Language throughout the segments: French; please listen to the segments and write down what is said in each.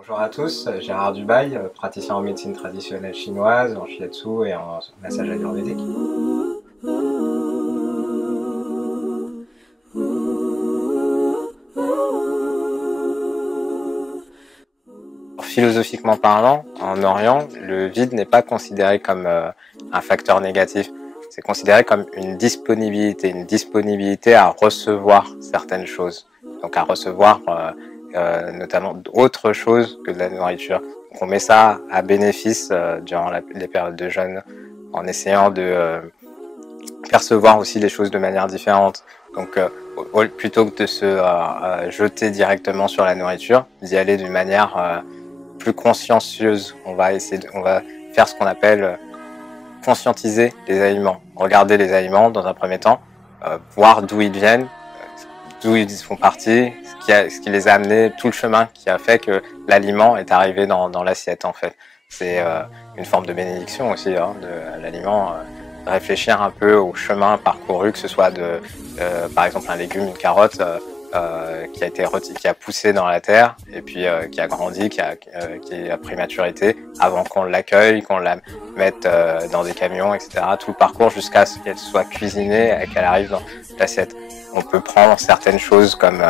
Bonjour à tous, Gérard Dubail, praticien en médecine traditionnelle chinoise, en shiatsu et en massage ayurvédique. Philosophiquement parlant, en Orient, le vide n'est pas considéré comme un facteur négatif. C'est considéré comme une disponibilité à recevoir certaines choses. Donc à recevoir notamment autre chose que de la nourriture. Donc on met ça à bénéfice durant les périodes de jeûne, en essayant de percevoir aussi les choses de manière différente. Donc plutôt que de se jeter directement sur la nourriture, d'y aller d'une manière plus consciencieuse. On va faire ce qu'on appelle conscientiser les aliments. Regarder les aliments dans un premier temps, voir d'où ils viennent, d'où ils font partie, ce qui les a amenés, tout le chemin qui a fait que l'aliment est arrivé dans l'assiette en fait. C'est une forme de bénédiction aussi de l'aliment. Réfléchir un peu au chemin parcouru, que ce soit par exemple un légume, une carotte, qui a poussé dans la terre et puis qui a grandi, qui a pris maturité avant qu'on l'accueille, qu'on la mette dans des camions, etc. Tout le parcours jusqu'à ce qu'elle soit cuisinée et qu'elle arrive dans l'assiette. On peut prendre certaines choses comme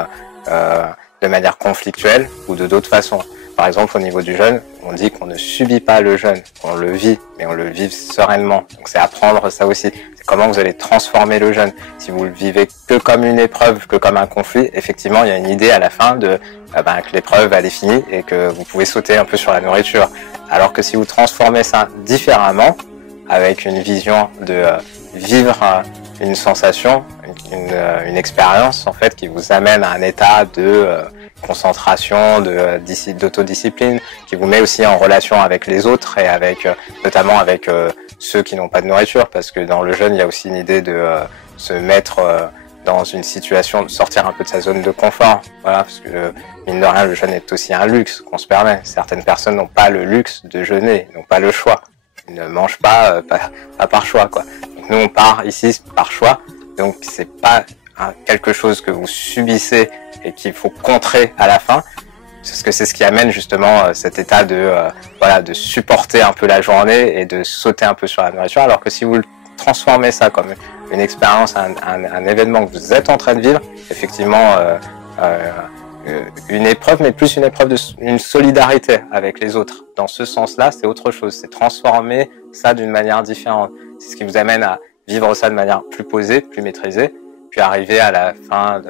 de manière conflictuelle ou de d'autres façons. Par exemple, au niveau du jeûne, on dit qu'on ne subit pas le jeûne, on le vit, mais on le vit sereinement. Donc c'est apprendre ça aussi. C'est comment vous allez transformer le jeûne. Si vous le vivez que comme une épreuve, que comme un conflit, effectivement, il y a une idée à la fin que l'épreuve, elle est finie et que vous pouvez sauter un peu sur la nourriture. Alors que si vous transformez ça différemment, avec une vision de vivre une sensation, une expérience en fait qui vous amène à un état de concentration, d'autodiscipline, qui vous met aussi en relation avec les autres et avec notamment avec ceux qui n'ont pas de nourriture, parce que dans le jeûne il y a aussi une idée de se mettre dans une situation, de sortir un peu de sa zone de confort. Voilà, parce que mine de rien le jeûne est aussi un luxe qu'on se permet. Certaines personnes n'ont pas le luxe de jeûner, n'ont pas le choix. Ils ne mangent pas par choix quoi. Donc nous on part ici par choix, donc c'est pas quelque chose que vous subissez et qu'il faut contrer à la fin, parce que c'est ce qui amène justement cet état de supporter un peu la journée et de sauter un peu sur la nourriture, alors que si vous transformez ça comme une expérience, un événement que vous êtes en train de vivre, effectivement une épreuve, mais plus une épreuve une solidarité avec les autres. Dans ce sens-là, c'est autre chose, c'est transformer ça d'une manière différente. C'est ce qui vous amène à vivre ça de manière plus posée, plus maîtrisée, puis arriver à la fin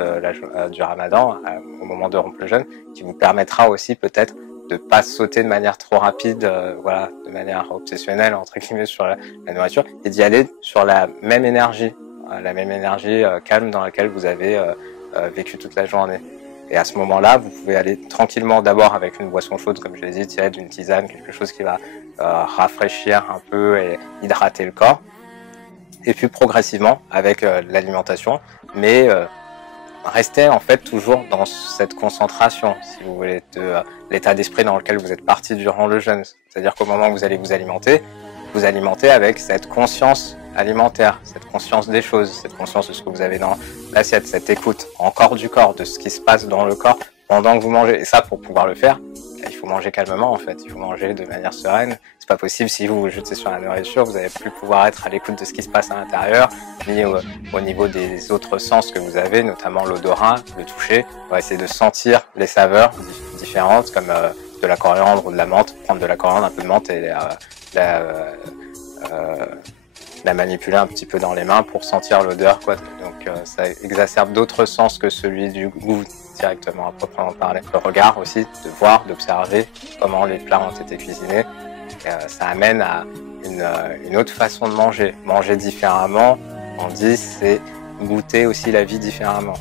du ramadan, au moment de rompre le jeûne, qui vous permettra aussi peut-être de pas sauter de manière trop rapide, de manière obsessionnelle, entre guillemets, sur la nourriture, et d'y aller sur la même énergie calme dans laquelle vous avez vécu toute la journée. Et à ce moment-là, vous pouvez aller tranquillement, d'abord avec une boisson chaude, comme je l'ai dit, tirer d'une tisane, quelque chose qui va rafraîchir un peu et hydrater le corps. Et puis progressivement avec l'alimentation, mais restez en fait toujours dans cette concentration, si vous voulez, de l'état d'esprit dans lequel vous êtes parti durant le jeûne. C'est-à-dire qu'au moment où vous allez vous alimenter avec cette conscience alimentaire, cette conscience des choses, cette conscience de ce que vous avez dans l'assiette, cette écoute encore du corps, de ce qui se passe dans le corps pendant que vous mangez. Et ça, pour pouvoir le faire, il faut manger calmement en fait, il faut manger de manière sereine. C'est pas possible si vous vous jetez sur la nourriture, vous n'allez plus pouvoir être à l'écoute de ce qui se passe à l'intérieur, ni au niveau des autres sens que vous avez, notamment l'odorat, le toucher. On va essayer de sentir les saveurs différentes, comme de la coriandre ou de la menthe. Prendre de la coriandre, un peu de menthe et la manipuler un petit peu dans les mains pour sentir l'odeur quoi. Donc ça exacerbe d'autres sens que celui du goût directement à proprement parler. Le regard aussi, de voir, d'observer comment les plats ont été cuisinés. Ça amène à une autre façon de manger. Manger différemment, on dit, c'est goûter aussi la vie différemment.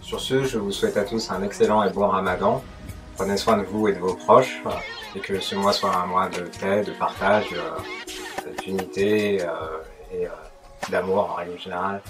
Sur ce, je vous souhaite à tous un excellent et bon ramadan. Prenez soin de vous et de vos proches, et que ce mois soit un mois de paix, de partage, d'unité et d'amour en règle générale.